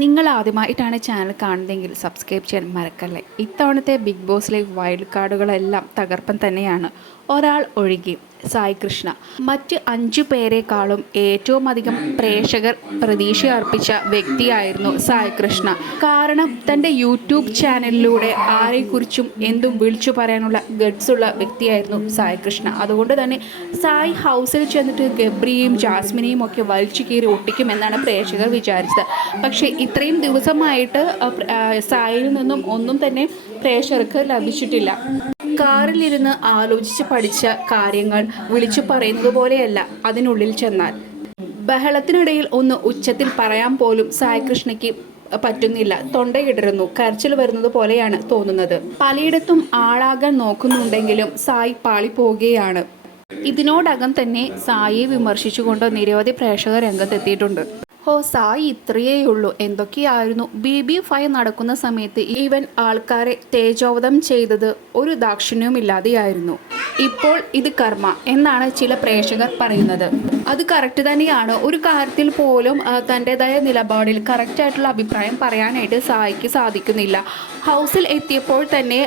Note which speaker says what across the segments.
Speaker 1: നിങ്ങൾ ആദ്യമായിട്ടാണ് ചാനൽ കാണുന്നതെങ്കിൽ സബ്സ്ക്രൈബ് ചെയ്യാൻ മറക്കല്ലേ. ഇത്തവണത്തെ ബിഗ് ബോസിലെ വൈൽഡ് കാർഡുകളെല്ലാം തകർപ്പൻ തന്നെയാണ്. ഒരാൾ ഒഴുകി സായി കൃഷ്ണ. മറ്റ് അഞ്ചു പേരെക്കാളും ഏറ്റവും അധികം പ്രേക്ഷകർ പ്രതീക്ഷ അർപ്പിച്ച വ്യക്തിയായിരുന്നു സായി കൃഷ്ണ. കാരണം തന്റെ യൂട്യൂബ് ചാനലിലൂടെ ആരെക്കുറിച്ചും എന്തും വിളിച്ചു പറയാനുള്ള ഗഡ്സ് ഉള്ള വ്യക്തിയായിരുന്നു സായി കൃഷ്ണ. അതുകൊണ്ട് തന്നെ സായി ഹൗസിൽ ചെന്നിട്ട് ഗബ്രിയെയും ജാസ്മിനെയും ഒക്കെ വലിച്ചു കീറി ഒട്ടിക്കുമെന്നാണ് പ്രേക്ഷകർ വിചാരിച്ചത്. പക്ഷേ ഇത്രയും ദിവസമായിട്ട് സായിൽ നിന്നും ഒന്നും തന്നെ പ്രേക്ഷകർക്ക് ലഭിച്ചിട്ടില്ല. കാറിലിരുന്ന് ആലോചിച്ച് പഠിച്ച കാര്യങ്ങൾ വിളിച്ചു പറയുന്നത് പോലെയല്ല അതിനുള്ളിൽ ചെന്നാൽ. ബഹളത്തിനിടയിൽ ഒന്ന് ഉച്ചത്തിൽ പറയാൻ പോലും സായികൃഷ്ണയ്ക്ക് പറ്റുന്നില്ല. തൊണ്ടയിടരുന്നു കരച്ചിൽ വരുന്നത് പോലെയാണ് തോന്നുന്നത്. പലയിടത്തും ആളാകാൻ നോക്കുന്നുണ്ടെങ്കിലും സായി പാളിപ്പോവുകയാണ്. ഇതിനോടകം തന്നെ സായിയെ വിമർശിച്ചുകൊണ്ട് നിരവധി പ്രേക്ഷകർ രംഗത്തെത്തിയിട്ടുണ്ട്. ഓ സായി ഇത്രയേ ഉള്ളൂ എന്തൊക്കെയായിരുന്നു? ബി ബി ഫൈവ് നടക്കുന്ന സമയത്ത് ഈവൻ ആൾക്കാരെ തേജോവധം ചെയ്തത് ഒരു ദാക്ഷിണ്യവുമില്ലാതെയായിരുന്നു ഇപ്പോൾ ഇത് കർമ്മ എന്നാണ് ചില പ്രേക്ഷകർ പറയുന്നത്. അത് കറക്റ്റ് തന്നെയാണ്. ഒരു കാര്യത്തിൽ പോലും തന്റെതായ നിലപാടിൽ കറക്റ്റായിട്ടുള്ള അഭിപ്രായം പറയാനായിട്ട് സായിക്ക് സാധിക്കുന്നില്ല. ഹൗസിൽ എത്തിയപ്പോൾ തന്നെ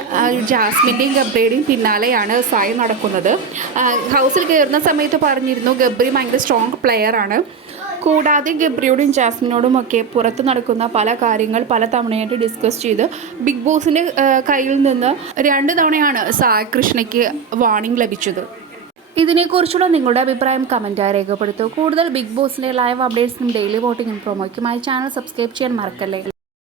Speaker 1: ജാസ്മിന്റെയും ഗബ്രിയുടെയും പിന്നാലെയാണ് സായി നടക്കുന്നത്. ഹൗസിൽ കയറുന്ന സമയത്ത് പറഞ്ഞിരുന്നു ഗബ്രി ഭയങ്കര സ്ട്രോങ് പ്ലെയർ ആണ്. കൂടാതെ ഗബ്രിയോടും ജാസ്മിനോടും ഒക്കെ പുറത്ത് നടക്കുന്ന പല കാര്യങ്ങൾ പല തവണയായിട്ട് ഡിസ്കസ് ചെയ്ത് ബിഗ് ബോസിന്റെ കയ്യിൽ നിന്ന് രണ്ട് തവണയാണ് സായ് കൃഷ്ണയ്ക്ക് വാർണിംഗ് ലഭിച്ചത്. ഇതിനെക്കുറിച്ചുള്ള നിങ്ങളുടെ അഭിപ്രായം കമന്റായി രേഖപ്പെടുത്തൂ. കൂടുതൽ ബിഗ് ബോസിന്റെ ലൈവ് അപ്ഡേറ്റ്സിനും ഡെയിലി വോട്ടിംഗും പ്രൊമോയ്ക്കുമായി ചാനൽ സബ്സ്ക്രൈബ് ചെയ്യാൻ മറക്കല്ലേ?